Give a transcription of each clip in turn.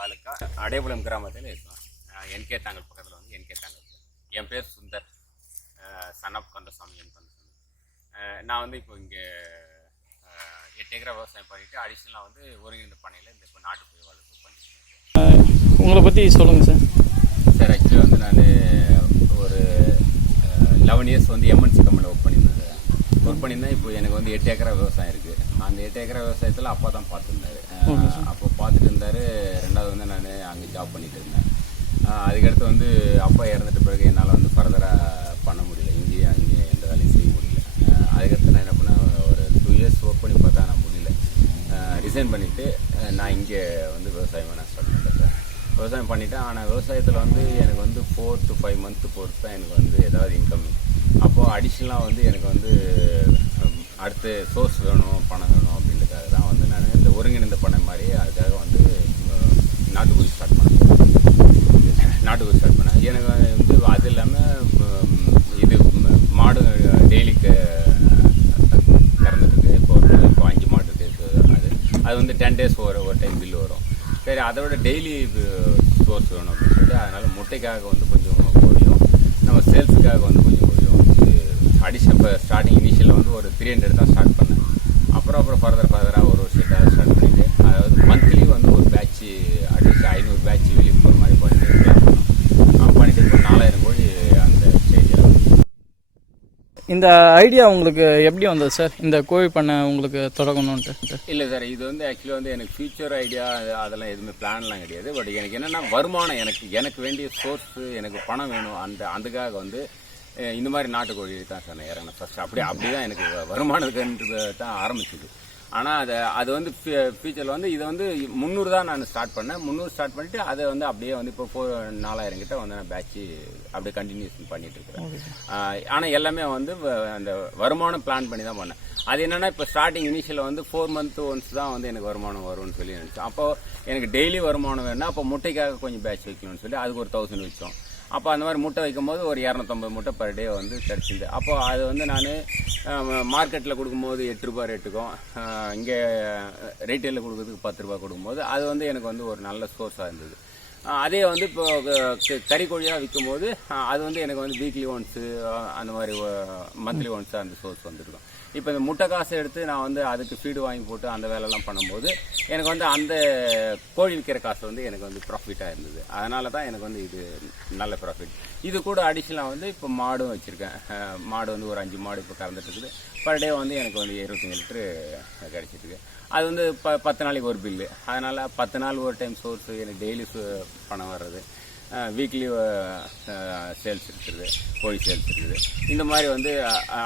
தாலுக்கா அடையபுலம் கிராமத்தில் இருக்கோம். என்கே தாங்கல் பக்கத்தில் வந்து என்கே தாங்கல். என் பேர் சுந்தர், சன் ஆஃப் கந்தசாமி. நான் வந்து இப்போ இங்கே 8 ஏக்கரா விவசாயம் பண்ணிவிட்டு அடிஷ்னலாக வந்து ஒருங்கிணைந்த பண்ணையில் இந்த இப்போ நாட்டுக்கோழி வளர்ப்பு பண்ணிட்டு. உங்களை பற்றி சொல்லுங்கள் சார். சார் ஆக்சுவலி வந்து நான் ஒரு 11 இயர்ஸ் வந்து எம்என்சி கம்பெனியில் ஒர்க் பண்ணியிருந்தேன். இப்போ எனக்கு வந்து 8 ஏக்கரா விவசாயம் இருக்குது. அந்த 8 ஏக்கரா விவசாயத்தில் அப்பா தான் பார்த்துருந்தாரு. அப்போ பார்த்துட்டு இருந்தார். ரெண்டாவது வந்து நான் அங்கே ஜாப் பண்ணிட்டு இருந்தேன். அதுக்கடுத்து வந்து அப்பா இறந்துட்ட பிறகு என்னால் வந்து ஃபர்தராக பண்ண முடியல, இங்கேயும் அங்கேயும் எந்த வேலையும் செய்ய முடியல. அதுக்கடுத்து நான் என்ன பண்ணேன், ஒரு 2 இயர்ஸ் ஒர்க் பண்ணி பார்த்தா நான் முடியல. ரிசைன் பண்ணிவிட்டு நான் இங்கே வந்து விவசாயம் நான் ஸ்டார்ட் பண்ணிட்டேன். விவசாயம் பண்ணிவிட்டேன். ஆனால் விவசாயத்தில் வந்து எனக்கு வந்து 4 to 5 month பொறுத்து தான் எனக்கு வந்து ஏதாவது இன்கம். அப்போது அடிஷ்னலாக வந்து எனக்கு வந்து அடுத்து சோர்ஸ் வேணும், பணம் வேணும் அப்படின்றதுக்காக தான் வந்து நான் இந்த ஒருங்கிணைந்த பண்ணை மாதிரி அதுக்காக வந்து நாட்டுக்கோழி ஸ்டார்ட் பண்ணேன். எனக்கு வந்து அது இல்லாமல் இது மாடு டெய்லிக்கு கறந்துருக்கு. இப்போ 5 மாடு அது வந்து 10 days ஒரு டைம் பில்லு வரும். சரி, அதை விட டெய்லி சோர்ஸ் வேணும் அப்படின்னு சொல்லிட்டு அதனால் முட்டைக்காக வந்து கொஞ்சம் கோழியும், நம்ம சேல்ஸுக்காக வந்து கொஞ்சம் கோழியும் அடிஷனல். இப்போ ஸ்டார்டிங் இனிஷியலில் வந்து ஒரு 300 தான் ஸ்டார்ட் பண்ணேன். அப்புறம் ஃபர்தராக ஒரு ஷெட்டாக ஸ்டார்ட் பண்ணிவிட்டு, அதாவது மந்த்லி வந்து ஒரு பேட்ச்சு அட்லீஸ்ட் 500 பேட்ச் வெளியே போகிற மாதிரி பண்ணிட்டு இப்போ 4000 கோழி அந்த ஸ்டேஜில். இந்த ஐடியா உங்களுக்கு எப்படி வந்தது சார், இந்த கோழி பண்ணை உங்களுக்கு தொடங்கணுன்ட்டு? இல்லை சார், இது வந்து ஆக்சுவலி வந்து எனக்கு ஃபியூச்சர் ஐடியா அதெல்லாம் எதுவுமே பிளான்லாம் கிடையாது. பட் எனக்கு என்னென்னா வருமானம், எனக்கு வேண்டிய சோர்ஸு, எனக்கு பணம் வேணும். அதுக்காக வந்து இந்த மாதிரி நாட்டுக்கோழி தான் சார் நான் இறங்கினேன் ஃபர்ஸ்ட். அப்படி தான் எனக்கு வருமானத்துக்கு தான் ஆரம்பிச்சிது. ஆனால் அது வந்து ஃபியூச்சரில் வந்து இதை வந்து 300 தான் நான் ஸ்டார்ட் பண்ணேன். 300 ஸ்டார்ட் பண்ணிவிட்டு அதை வந்து அப்படியே வந்து இப்போ 4000 கிட்ட வந்து நான் பேட்ச்சு அப்படியே கண்டினியூஸ் பண்ணிட்டு இருக்கிறேன். ஆனால் எல்லாமே வந்து அந்த வருமானம் பிளான் பண்ணி தான் பண்ணேன். அது என்னென்னா இப்போ ஸ்டார்டிங் இனிஷியலில் வந்து 4 month ஒன்ஸ் தான் வந்து எனக்கு வருமானம் வரும்னு சொல்லி நினச்சோம். அப்போது எனக்கு டெய்லி வருமானம் வேணும்னா அப்போ முட்டைக்காக கொஞ்சம் பேட்ச் வைக்கணும்னு சொல்லி அதுக்கு ஒரு 1000 வச்சோம். அப்போ அந்த மாதிரி முட்டை வைக்கும் போது ஒரு 250 முட்டை பர் டே வந்து கிடச்சிது. அப்போது அது வந்து நான் மார்க்கெட்டில் கொடுக்கும்போது 8 ரூபா ரேட்டுக்கும், இங்கே ரீட்டெயிலில் கொடுக்குறதுக்கு 10 ரூபா கொடுக்கும்போது அது வந்து எனக்கு வந்து ஒரு நல்ல சோர்ஸாக இருந்தது. அதே வந்து இப்போ கறிக்கோழியாக விற்கும் போது அது வந்து எனக்கு வந்து வீக்லி ஒன்ஸு அந்த மாதிரி மந்த்லி ஒன்ஸாக அந்த சோர்ஸ் வந்துருக்கும். இப்போ இந்த முட்டை காசை எடுத்து நான் வந்து அதுக்கு ஃபீடு வாங்கி போட்டு அந்த வேலைலாம் பண்ணும்போது எனக்கு வந்து அந்த கோழி விற்கிற காசு வந்து எனக்கு வந்து ப்ராஃபிட்டாக இருந்தது. அதனால தான் எனக்கு வந்து இது நல்ல ப்ராஃபிட். இது கூட அடிஷ்னலாக வந்து இப்போ மாடும் வச்சுருக்கேன். மாடு வந்து ஒரு 5 மாடு இப்போ கறந்துட்டு இருக்குது. பர் டே வந்து எனக்கு வந்து 25 லிட்டரு கிடச்சிருக்கு. அது வந்து 10 நாளைக்கு ஒரு பில்லு. அதனால் 10 நாள் ஒரு டைம் சோர்ஸு, எனக்கு டெய்லி பணம் வர்றது, வீக்லி சேல்ஸ் இருக்குது, கோழி சேல்ஸ் இருக்குது. இந்த மாதிரி வந்து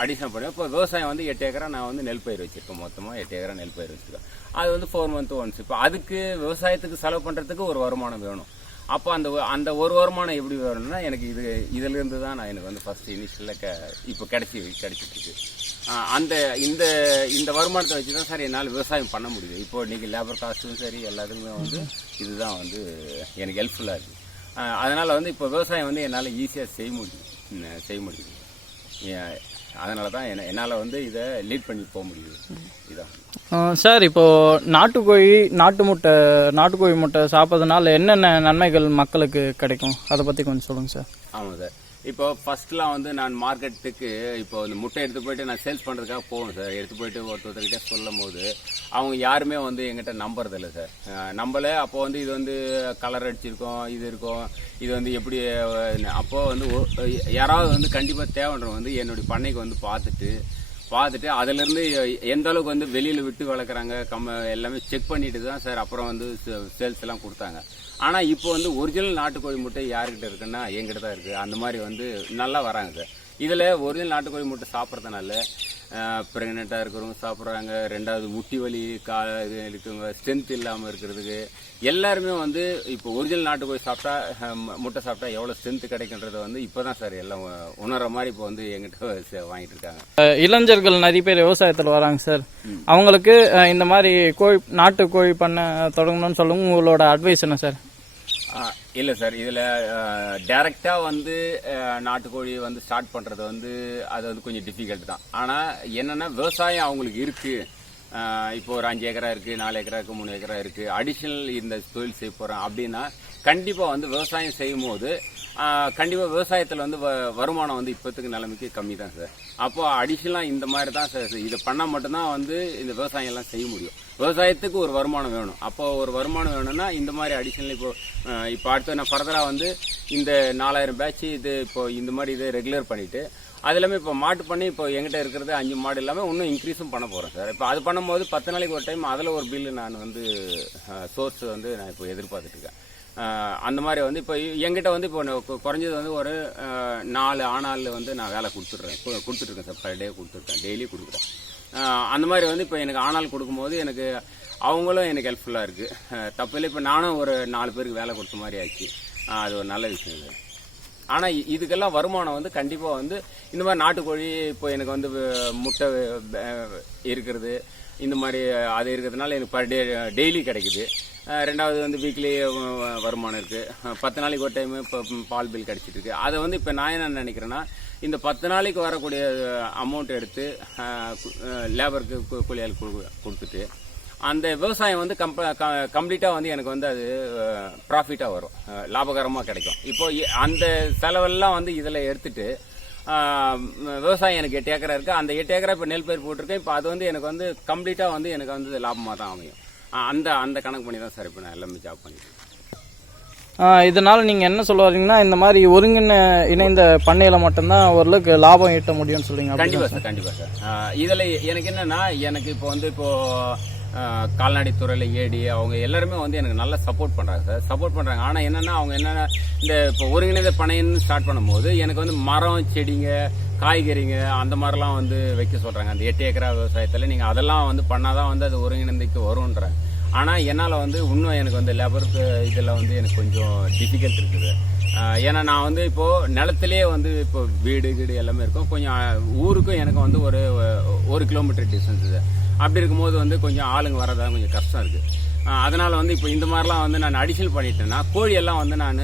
அடிஷனல் பண்ணுவேன். இப்போ விவசாயம் வந்து 8 ஏக்கரா நான் வந்து நெல் பயிர் வச்சுருக்கேன். மொத்தமாக 8 ஏக்கரா நெல் பயிர் வச்சுருக்கேன். அது வந்து 4 month ஒன்ஸ். இப்போ அதுக்கு விவசாயத்துக்கு செலவு பண்ணுறதுக்கு ஒரு வருமானம் வேணும். அப்போ அந்த ஒரு வருமானம் எப்படி வேணும்னா எனக்கு இதிலிருந்து தான் நான் எனக்கு வந்து ஃபர்ஸ்ட் இனிஷியலில் இப்போ கிடைச்சிட்ருக்கு. இந்த வருமானத்தை வச்சு தான் சார் என்னால் விவசாயம் பண்ண முடியுது. இப்போ இன்றைக்கி லேபர் காஸ்ட்டும் சரி எல்லாத்துக்குமே வந்து இதுதான் வந்து எனக்கு ஹெல்ப்ஃபுல்லாக இருக்குது. அதனால் வந்து இப்போ விவசாயம் வந்து என்னால் ஈஸியாக செய்ய முடியுது. அதனால தான் என்னால் வந்து இதை லீட் பண்ணி போக முடியுது. இதான் சார், இப்போது நாட்டுக்கோழி முட்டை சாப்பிட்றதுனால என்னென்ன நன்மைகள் மக்களுக்கு கிடைக்கும், அதை பற்றி கொஞ்சம் சொல்லுங்கள் சார். ஆமாம் சார், இப்போ ஃபர்ஸ்ட்லாம் வந்து நான் மார்க்கெட்டுக்கு இப்போ இந்த முட்டை எடுத்து போயிட்டு நான் சேல்ஸ் பண்ணுறதுக்காக போவேன் சார். எடுத்து போயிட்டு ஒருத்தர்கிட்ட சொல்லும் போது அவங்க யாருமே வந்து எங்கிட்ட நம்புறதில்லை சார். நம்பலை. அப்போ வந்து இது வந்து கலர் அடிச்சிருக்கோம், இது இருக்கும், இது வந்து எப்படி, அப்போது வந்து யாராவது வந்து கண்டிப்பாக தேவைன்றவங்க வந்து என்னுடைய பண்ணைக்கு வந்து பார்த்துட்டு அதிலேருந்து எந்த அளவுக்கு வந்து வெளியில் விட்டு வளர்க்குறாங்க எல்லாமே செக் பண்ணிட்டு தான் சார் அப்புறம் வந்து சேல்ஸ் எல்லாம் கொடுத்தாங்க. ஆனால் இப்போ வந்து ஒரிஜினல் நாட்டுக்கோழி முட்டை யாருக்கிட்ட இருக்குன்னா என்கிட்ட தான் இருக்குது. அந்த மாதிரி வந்து நல்லா வராங்க சார். இதில் ஒரிஜினல் நாட்டுக்கோழி முட்டை சாப்பிட்றதுனால ப்ரெக்னெண்ட்டாக இருக்கிறவங்க சாப்பிட்றாங்க. ரெண்டாவது முட்டி வலி இருக்குங்க, ஸ்ட்ரென்த் இல்லாமல் இருக்கிறதுக்கு எல்லாருமே வந்து இப்போ ஒரிஜினல் நாட்டுக்கோழி முட்டை சாப்பிட்டா எவ்வளோ ஸ்ட்ரென்த் கிடைக்கின்றத வந்து இப்போ தான் சார் எல்லாம் உணர்ற மாதிரி இப்போ வந்து எங்கிட்ட வாங்கிட்டு இருக்காங்க. இளைஞர்கள் நிறைய பேர் விவசாயத்தில் வராங்க சார். அவங்களுக்கு இந்த மாதிரி நாட்டுக்கோழி பண்ண தொடங்கணும்னு சொல்லுங்க, உங்களோட அட்வைஸ் என்ன சார்? இல்லை சார், இதில் டைரெக்டாக வந்து நாட்டுக்கோழி வந்து ஸ்டார்ட் பண்ணுறது வந்து அது வந்து கொஞ்சம் டிஃபிகல்ட் தான். ஆனால் என்னென்னா விவசாயம் அவங்களுக்கு இருக்குது, இப்போ ஒரு 5 ஏக்கரா இருக்குது, 4 ஏக்கரா இருக்குது, 3 ஏக்கரா இருக்குது, அடிஷ்னல் இந்த தொழில் செய்ய போகிறேன் அப்படின்னா கண்டிப்பாக வந்து விவசாயம் செய்யும் போது கண்டிப்பாக விவசாயத்தில் வந்து வருமானம் வந்து இப்போத்துக்கு நிலைமைக்கு கம்மி தான் சார். அப்போ அடிஷ்னலாக இந்த மாதிரி தான் சார் இதை பண்ணால் மட்டும்தான் வந்து இந்த விவசாயம் எல்லாம் செய்ய முடியும். விவசாயத்துக்கு ஒரு வருமானம் வேணும். அப்போ ஒரு வருமானம் வேணும்னா இந்த மாதிரி அடிஷ்னல் இப்போ அடுத்து நான் ஃபர்தராக வந்து இந்த 4000 பேட்ச் இது இப்போ இந்த மாதிரி இதை ரெகுலர் பண்ணிவிட்டு அது எல்லாமே இப்போ மாட்டு பண்ணி இப்போ எங்கிட்ட இருக்கிறது 5 மாடு எல்லாமே இன்னும் இன்க்ரீஸும் பண்ண போகிறேன் சார். இப்போ அது பண்ணும்போது 10 நாளைக்கு ஒரு டைம் அதில் ஒரு பில்லு நான் வந்து சோர்ஸ் வந்து நான் இப்போ எதிர்பார்த்துட்டு இருக்கேன். அந்த மாதிரி வந்து இப்போ எங்கிட்ட வந்து இப்போ குறைஞ்சது வந்து ஒரு 4 ஆணாள் வந்து நான் வேலை கொடுத்துட்ருக்கேன் சார். பர் டே கொடுத்துருக்கேன், டெய்லி கொடுக்குறேன். அந்த மாதிரி வந்து இப்போ எனக்கு ஆணாள் கொடுக்கும்போது எனக்கு அவங்களும் எனக்கு ஹெல்ப்ஃபுல்லாக இருக்குது. தப்பில்லை. இப்போ நானும் ஒரு 4 பேருக்கு வேலை கொடுத்த மாதிரி ஆச்சு. அது ஒரு நல்ல விஷயம் இது. ஆனால் இதுக்கெல்லாம் வருமானம் வந்து கண்டிப்பாக வந்து இந்த மாதிரி நாட்டுக்கோழி இப்போ எனக்கு வந்து முட்டை இருக்கிறது இந்த மாதிரி அது இருக்கிறதுனால எனக்கு பர் டே டெய்லி கிடைக்குது. ரெண்டாவது வந்து வீக்லி வருமானம் இருக்குது. 10 நாளைக்கு ஒரு டைமு இப்போ பால் பில் கிடச்சிட்டு இருக்கு. அதை வந்து இப்போ நான் என்ன நினைக்கிறேன்னா இந்த 10 நாளைக்கு வரக்கூடிய அமௌண்ட் எடுத்து லேபருக்கு கூலியால் கொடுத்துட்டு அந்த விவசாயம் வந்து கம்ப்ளீட்டாக வந்து எனக்கு வந்து அது ப்ராஃபிட்டாக வரும், லாபகரமாக கிடைக்கும். இப்போ அந்த செலவெல்லாம் வந்து இதில் எடுத்துட்டு விவசாயம் எனக்கு 8 ஏக்கரா இருக்குது. அந்த 8 ஏக்கரா இப்போ நெல் பயிர் போட்டிருக்கேன். இப்போ அது வந்து எனக்கு வந்து கம்ப்ளீட்டாக வந்து எனக்கு வந்து லாபமாக தான் அமையும். அந்த கணக்கு பண்ணி தான் சார் இப்போ நான் எல்லாமே ஜாப் பண்ணிக்கிறேன். இதனால நீங்கள் என்ன சொல்ல வரீங்கன்னா இந்த மாதிரி இணைந்த பண்ணையில் மட்டும்தான் ஓரளவுக்கு லாபம் ஈட்ட முடியும்னு சொல்றீங்க? கண்டிப்பாக சார். இதில் எனக்கு என்னன்னா எனக்கு இப்போ வந்து கால்நடை துறையில் ஏடி அவங்க எல்லாருமே வந்து எனக்கு நல்லா சப்போர்ட் பண்ணுறாங்க. ஆனால் என்னென்னா அவங்க என்னென்னா இந்த இப்போ ஒருங்கிணைந்த பண்ணைன்னு ஸ்டார்ட் பண்ணும்போது எனக்கு வந்து மரம் செடிங்க காய்கறிங்க அந்த மாதிரிலாம் வந்து வைக்க சொல்கிறாங்க. அந்த 8 ஏக்கரா விவசாயத்தில் நீங்கள் அதெல்லாம் வந்து பண்ணாதான் வந்து அது ஒருங்கிணைந்துக்கு வரும்ன்றாங்க. ஆனால் என்னால் வந்து இன்னும் எனக்கு வந்து லேபருக்கு இதில் வந்து எனக்கு கொஞ்சம் டிஃபிகல்ட் இருக்குது. ஏன்னா நான் வந்து இப்போது நிலத்திலே வந்து இப்போ வீடு எல்லாமே இருக்கும். கொஞ்சம் ஊருக்கும் எனக்கு வந்து ஒரு கிலோமீட்டர் டிஸ்டன்ஸ் இது. அப்படி இருக்கும்போது வந்து கொஞ்சம் ஆளுங்க வரதான் கொஞ்சம் கஷ்டம் இருக்குது. அதனால் வந்து இப்போ இந்த மாதிரிலாம் வந்து நான் அடிஷனல் பண்ணிட்டேன்னா கோழியெல்லாம் வந்து நான்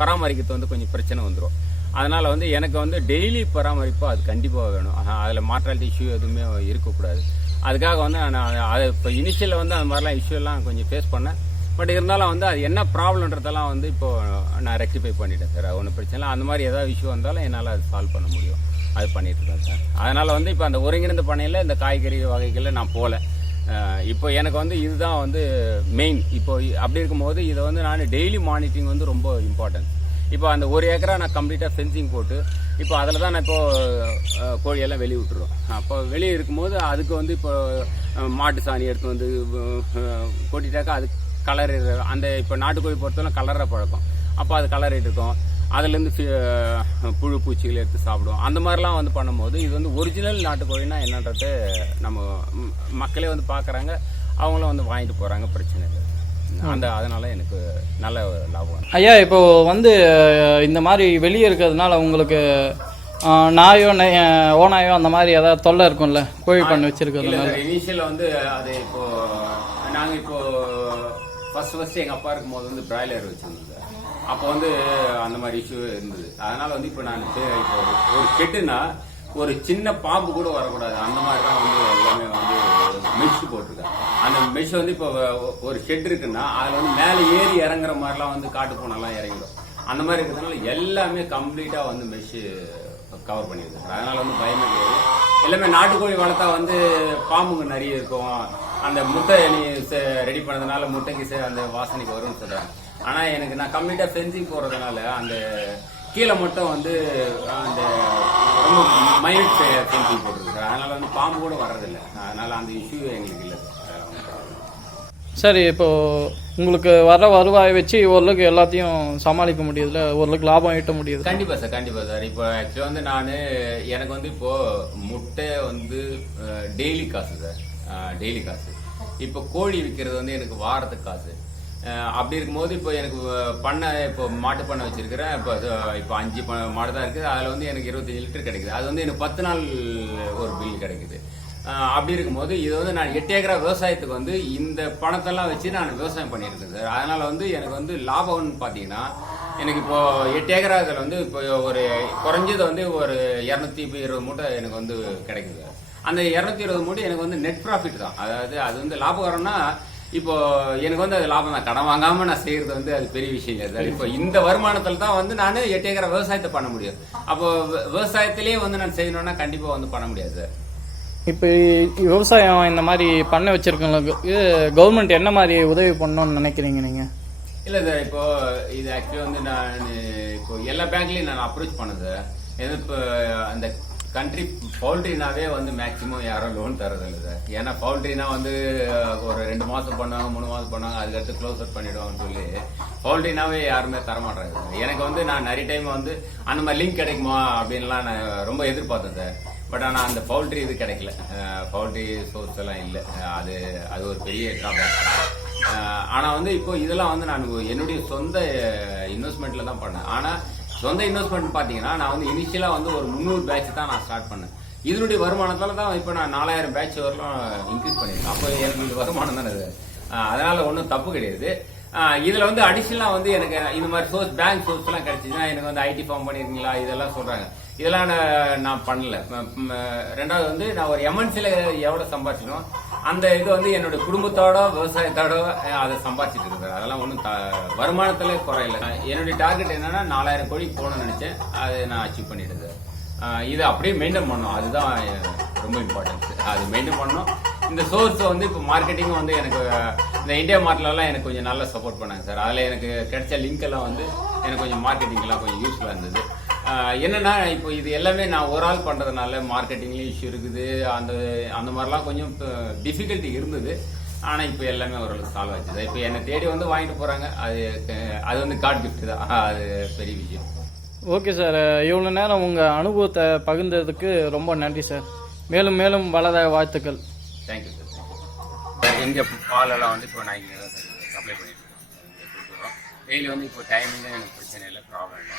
பராமரிக்கிறது வந்து கொஞ்சம் பிரச்சனை வந்துடும். அதனால் வந்து எனக்கு வந்து டெய்லி பராமரிப்பு அது கண்டிப்பாக வேணும். அதில் மார்டாலிட்டி இஷ்யூ எதுவுமே இருக்கக்கூடாது. அதுக்காக வந்து நான் அதை இப்போ இனிஷியலில் வந்து அந்த மாதிரிலாம் இஷ்யூலாம் கொஞ்சம் ஃபேஸ் பண்ணேன். பட் இருந்தாலும் வந்து அது என்ன ப்ராப்ளம்ன்றதெல்லாம் வந்து இப்போது நான் ரெக்டிஃபை பண்ணிட்டேன் சார். ஒன்றும் பிரச்சனை இல்லை. அந்த மாதிரி ஏதாவது இஷ்யூ வந்தாலும் என்னால் அது சால்வ் பண்ண முடியும். அது பண்ணிட்டு இருக்கேன் சார். அதனால் வந்து இப்போ அந்த ஒருங்கிணைந்த பண்ணையில் இந்த காய்கறி வகைகளில் நான் போகல. இப்போ எனக்கு வந்து இதுதான் வந்து மெயின். இப்போ அப்படி இருக்கும்போது இதை வந்து நான் டெய்லி மானிட்டரிங் வந்து ரொம்ப இம்பார்ட்டன்ட். இப்போ அந்த 1 ஏக்கரா நான் கம்ப்ளீட்டாக ஃபென்சிங் போட்டு இப்போ அதில் தான் நான் இப்போது கோழியெல்லாம் வெளியே விட்டுருவோம். அப்போ வெளியே இருக்கும்போது அதுக்கு வந்து இப்போ மாட்டு சாணி எடுத்து வந்து கொட்டிட்டாக்கா அது கலர் அந்த இப்போ நாட்டுக்கோழி பொறுத்தவரை கலரை பழக்கம். அப்போ அது கலரிட்டு இருக்கும். அதுலேருந்து புழு பூச்சிகள் எடுத்து சாப்பிடும். அந்த மாதிரிலாம் வந்து பண்ணும்போது இது வந்து ஒரிஜினல் நாட்டுக்கோழின்னா என்னன்றது நம்ம மக்களே வந்து பார்க்குறாங்க, அவங்களும் வந்து வாங்கிட்டு போகிறாங்க. பிரச்சனை இல்லை. அதனால எனக்கு நல்ல லாபம். ஐயா, இப்போ வந்து இந்த மாதிரி வெளியே இருக்கிறதுனால உங்களுக்கு நாயோ ஓநாயோ அந்த மாதிரி ஏதாவது தொல்லை இருக்கும்ல கோழி பண்ணி வச்சிருக்கிறதுனால? இனிஷியலில் வந்து அது இப்போ நாங்கள் இப்போ ஃபர்ஸ்ட் எங்கள் அப்பா இருக்கும்போது வந்து பிராய்லர் வச்சுருந்தோம் சார். அப்போ வந்து அந்த மாதிரி இஷ்யூ இருந்தது. அதனால வந்து இப்போ நான் இப்போ ஒரு கெட்டுனா ஒரு சின்ன பாம்பு கூட வரக்கூடாது. அந்த மாதிரி தான் வந்து எல்லாமே வந்து மெஷ் போட்டிருக்கேன். அந்த மெஷ் வந்து இப்போ ஒரு ஷெட் இருக்குன்னா அதில் வந்து மேலே ஏறி இறங்குற மாதிரிலாம் வந்து காட்டு போனெல்லாம் இறங்கிடும். அந்த மாதிரி இருக்கிறதுனால எல்லாமே கம்ப்ளீட்டாக வந்து மெஷ் கவர் பண்ணியிருக்காங்க. அதனால வந்து பயமே கிடையாது. எல்லாமே நாட்டுக்கோழி வளர்த்தா வந்து பாம்புங்க நிறைய இருக்கும். அந்த முட்டை நீ ரெடி பண்ணதுனால முட்டைக்கு அந்த வாசனைக்கு வரும்னு சொல்கிறாங்க. ஆனால் எனக்கு நான் கம்ப்ளீட்டாக ஃபென்சிங் போடுறதுனால அந்த கீழே மட்டும் வந்து அந்த ரொம்ப மைனட் ஃபென்சிங் போட்டுருக்கு. அதனால வந்து பாம்பு கூட வர்றதில்லை. அதனால அந்த இஷ்யூ எங்களுக்கு இல்லை. சரி, இப்போ உங்களுக்கு வர வருவாயை வச்சு ஓரளவுக்கு எல்லாத்தையும் சமாளிக்க முடியுதுல, ஓரளவுக்கு லாபம் ஈட்ட முடியுது? கண்டிப்பாக சார். இப்போ ஆக்சுவலாக வந்து எனக்கு வந்து இப்போ முட்டை வந்து டெய்லி காசு சார். டெய்லி காசு. இப்போ கோழி விற்கிறது வந்து எனக்கு வாரத்துக்கு காசு. அப்படி இருக்கும்போது இப்போ எனக்கு இப்போ மாட்டு பண்ணை வச்சிருக்கிறேன். இப்போ 5 மாடு தான் இருக்குது. அதில் வந்து எனக்கு 25 லிட்டர் கிடைக்குது. அது வந்து எனக்கு 10 நாள் ஒரு பில் கிடைக்குது. அப்படி இருக்கும்போது இது வந்து நான் 8 ஏக்கரா விவசாயத்துக்கு வந்து இந்த பணத்தெல்லாம் வச்சு நான் விவசாயம் பண்ணியிருக்கேன் சார். அதனால வந்து எனக்கு வந்து லாபம்னு பார்த்தீங்கன்னா எனக்கு இப்போ 8 ஏக்கரா இதில் வந்து இப்போ ஒரு குறைஞ்சது வந்து ஒரு 220 மூட்டை எனக்கு வந்து கிடைக்குது. அந்த 220 மூட்டை எனக்கு வந்து நெட் ப்ராஃபிட் தான். அதாவது அது வந்து லாபகரம்னா இப்போ எனக்கு வந்து அது லாபம் தான். கடன் வாங்காம நான் செய்யறது வந்து அது பெரிய விஷயம் இல்லை சார். இப்போ இந்த வருமானத்தில் தான் வந்து நான் 8 ஏக்கர் விவசாயத்தை பண்ண முடியும். அப்போ விவசாயத்திலேயே வந்து நான் செய்யணும்னா கண்டிப்பா வந்து பண்ண முடியாது சார். இப்போ விவசாயம் இந்த மாதிரி பண்ண வச்சிருக்கவங்களுக்கு கவர்மெண்ட் என்ன மாதிரி உதவி பண்ணணும்னு நினைக்கிறீங்க நீங்க? இல்லை சார், இப்போ இது ஆக்சுவலி வந்து நான் இப்போ எல்லா பேங்க்லயும் நான் அப்ரோச் பண்ணேன் சார். இப்போ அந்த கண்ட்ரி பவுல்ட்ரினாவே வந்து மேக்சிமம் யாரும் லோன் தரதில்லை சார். ஏன்னா பவுல்ட்ரினா வந்து ஒரு 2 மாதம் பண்ணுவாங்க, 3 மாதம் பண்ணுவாங்க, அதுக்கடுத்து க்ளோஸ் அவுட் பண்ணிடுவாங்கன்னு சொல்லி பவுல்ட்ரினாவே யாருமே தரமாட்டாங்க சார். எனக்கு வந்து நான் நிறைய டைம் வந்து அந்த மாதிரி லிங்க் கிடைக்குமா அப்படின்லாம் நான் ரொம்ப எதிர்பார்த்தேன் சார். பட் ஆனால் அந்த பவுல்ட்ரி இது கிடைக்கல. பவுல்ட்ரி சோர்ஸ் எல்லாம் இல்லை. அது ஒரு பெரிய ட்ராபேக். ஆனால் வந்து இப்போ இதெல்லாம் வந்து நான் என்னுடைய சொந்த இன்வெஸ்ட்மெண்ட்டில் தான் பண்ணேன். ஆனால் சொந்த இன்வெஸ்ட்மெண்ட் பார்த்தீங்கன்னா நான் வந்து இனிஷியலாக வந்து ஒரு 300 பேட்ச் தான் நான் ஸ்டார்ட் பண்ணேன். இதனுடைய வருமானத்தால் தான் இப்போ நான் 4000 பேட்ச் வரலாம் இன்க்ரீஸ் பண்ணியிருக்கேன். அப்போ எனக்கு இது வருமானம் தானே அது. அதனால் ஒன்றும் தப்பு கிடையாது. இதில் வந்து அடிஷ்னலாக வந்து எனக்கு இந்த மாதிரி சோர்ஸ் பேங்க் சோர்ஸ்லாம் கிடைச்சிதுன்னா எனக்கு வந்து ஐடி ஃபார்ம் பண்ணியிருக்கீங்களா இதெல்லாம் சொல்கிறாங்க. இதெல்லாம் நான் பண்ணல. ரெண்டாவது வந்து நான் ஒரு எம்என்சியில் எவ்வளோ சம்பாதிச்சினோம் அந்த இது வந்து என்னோட குடும்பத்தோட விவசாயத்தோட அதை சம்பாதிச்சிட்டு இருக்கிறேன். அதெல்லாம் ஒன்றும் வருமானத்துல குறையில. என்னுடைய டார்கெட் என்னன்னா 4000 கோடிக்கு போகணும்னு நினைச்சேன். அதை நான் அச்சீவ் பண்ணிட்டேன். இது அப்படியே மெயின்டைன் பண்ணணும். அதுதான் ரொம்ப இம்பார்ட்டன்ட். அது மெயின்டைன் பண்ணணும். இந்த சோர்ஸ் வந்து இப்போ மார்க்கெட்டிங்கும் வந்து எனக்கு இந்த இந்தியா மார்ட்லலாம் எனக்கு கொஞ்சம் நல்லா சப்போர்ட் பண்ணாங்க சார். அதில் எனக்கு கிடைச்ச லிங்க் எல்லாம் வந்து எனக்கு கொஞ்சம் மார்க்கெட்டிங்லாம் கொஞ்சம் யூஸ்ஃபுல்லாக இருந்தது. என்னன்னா இப்போ இது எல்லாமே நான் ஒரு ஆள் பண்றதுனால மார்க்கெட்டிங்லயும் இஷ்யூ இருக்குது. அந்த மாதிரிலாம் கொஞ்சம் டிஃபிகல்ட்டி இருந்தது. ஆனா இப்போ எல்லாமே ஓரளவுக்கு சால்வ் ஆச்சு. இப்போ என்னை தேடி வந்து வாங்கிட்டு போறாங்க. அது வந்து காட் கிஃப்ட் தான். அது பெரிய விஷயம். ஓகே சார், இவ்வளோ நேரம் உங்கள் அனுபவத்தை பகிர்ந்ததுக்கு ரொம்ப நன்றி சார். மேலும் மேலும் வளர வாழ்த்துக்கள். Thank you sir. எங்கள் பாலெல்லாம் வந்து இப்போ நான் இங்கே தான் சார் சப்ளை பண்ணிட்டு இருக்கோம். டெய்லி வந்து இப்போ டைமிங்கும் எனக்கு பிரச்சனை இல்லை, ப்ராப்ளம் இல்லை.